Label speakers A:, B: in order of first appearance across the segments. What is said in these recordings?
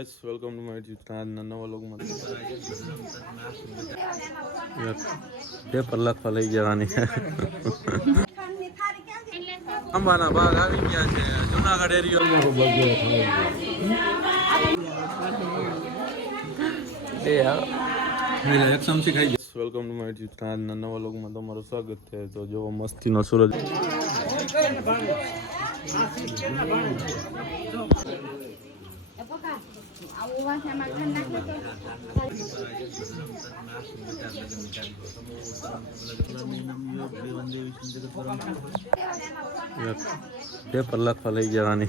A: Guys welcome to my YouTube નવા લોગમાં paper લખવા લઈ જવાની આંબાના બાગ આવી ગયા છે. જુનાગઢ એરિયો એક ચમચી ખાઈ ગયા welcome to my YouTube channel નવા લોગમાં તમારું સ્વાગત છે. તો જો મસ્તીનો સૂરજ
B: આવું વાસણમાં ખાંડ નાખો તો
A: પેપર લખવા લઈ જવાની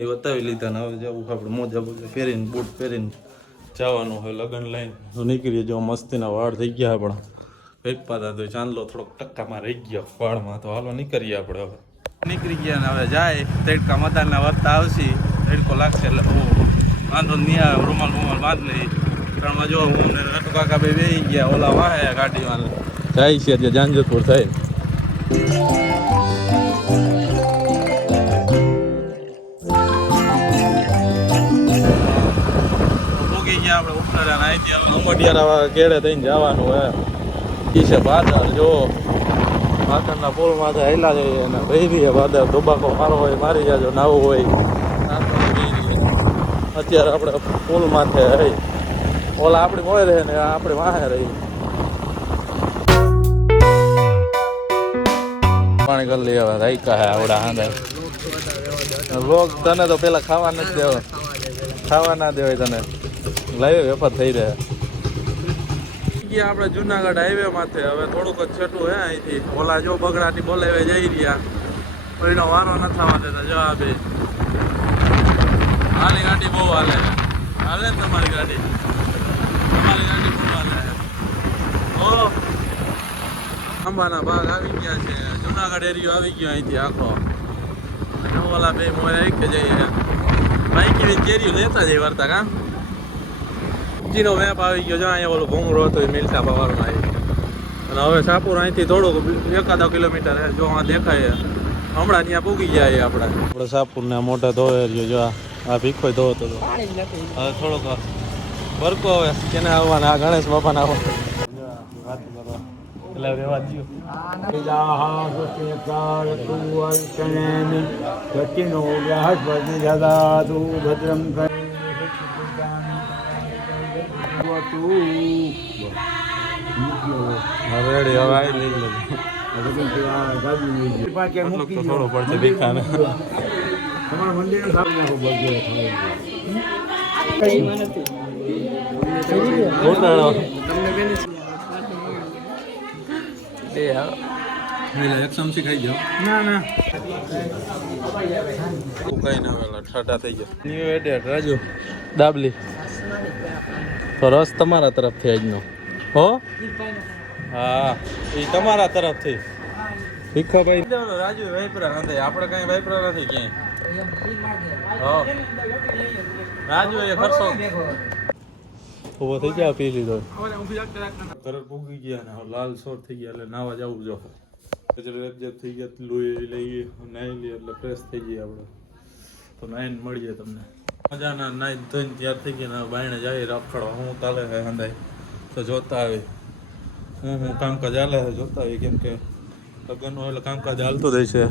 A: બતાવી લીધા ને હવે જવું આપણે મોજા બોજા પહેરીને બૂટ પહેરીને જવાનું હોય લગ્ન લઈને નીકળીએ જો મસ્તીના વાળ થઈ ગયા આપણા હતા તો ચાંદલો થોડોક ટક્કામાં રહી ગયો વાળમાં તો હાલો નીકળીએ આપણે હવે. નીકળી ગયા ને હવે જાય. તડકા મદાનના વધતા આવશે. તડકો લાગશે એટલે બહુ વાંધો નહીં આવે રૂમાલ રૂમાલ બાંધ લઈ ત્રણમાં જો હું ને નટુ કાકા બે બેસી ગયા ઓલા વાહે ગાડીમાં જાય છે ત્યાં જાંજતપુર થાય. ગયા આપણે ઉપનરા અહીંથી હવે અંબડિયારા કેળે થઈને જવાનું હે ઈ છે બાદર જો પાટણના પુલ માથે હેલા જઈએ અને ભૈરી બાદર ધોબાકો મારો હોય, મારી જાજો, નાવું હોય. અત્યારે આપણે પુલ માથે રહી. ઓલા આપણી મોય રહે ને આપણે વાહે રહી. પાણી કરી લઈએ હવે રાઈકા હે આવડા હાંડા. લોક તને તો પેલા ખાવા નથી દેવા. ખાવા ના દેવાય તને. લાવી વેપાર થઈ રહે. ગયા આપણે જુનાગઢ હાઈવે માથે. હવે થોડુંક જ છેટું હે અહીંથી. ઓલા જો બગડાથી બોલાવે જઈ રહ્યા. કોઈનો વારો ન થવા દેતા. જવાબ એ હાલી ગાડી બહુ હાલે. હાલે ને તમારી ગાડી? તમારી ગાડી બહુ હાલે. ઓ આંબાના ભાગ આવી ગયા છે. જુનાગઢ એરિયો આવી ગયો અહીંથી આખો. અને ઓલા બે મોર કે જઈએ બાઈક કેરીઓ લેતા જઈ વર્તા કામ સબ્જીનો વેપ આવી ગયો. જો અહીંયા ઓલો ભૂંગળો હતો એ મિલતા પવારમાં આવી અને હવે સાપુર અહીંથી થોડુંક એકાદો કિલોમીટર જો આ દેખાય છે. હમણાં ત્યાં પૂગી જાય આપણે. આપણે સાપુરના મોટા ધોવે જો આ- આ ભીખો ધોતો હતો હવે થોડોક ભરકો હવે. કેને આવવાના? આ ગણેશ બાપાના આવવાના. વાત કરો એટલે રેવા દો તો ઠાઠા થઈ ગયા. રાજુ ડાબલી તો રસ તમારા તરફથી આજનો. હો? હા એ તમારા તરફથી. ભીખાભાઈ. રાજુ વાઈપરા નથી આપણે કઈ વાઈપરા નથી ક્યાંય. હો. રાજુ એ ખર્ચો ઊભો થઈ ગયા પી લીધો. ઘર પૂગી ગયા ને લાલ સોર થઈ ગયા એટલે નાવા જવું જો. એટલે રેપજેપ થઈ ગયા લોહી લઈએ નાઈ લઈએ એટલે ફ્રેશ થઈ જઈએ આપણે. તો નાઈન મળીએ તમને. મજાના નાઈ ધોઈને તૈયાર થઈ ગયા બાયણે જાય રખડવા. હું તાલે હે હંદાય તો જોતા આવે. હું હું કામકાજ હાલે છે જોતા આવે કેમ કે લગ્નનું એટલે કામકાજ હાલતું જ છે.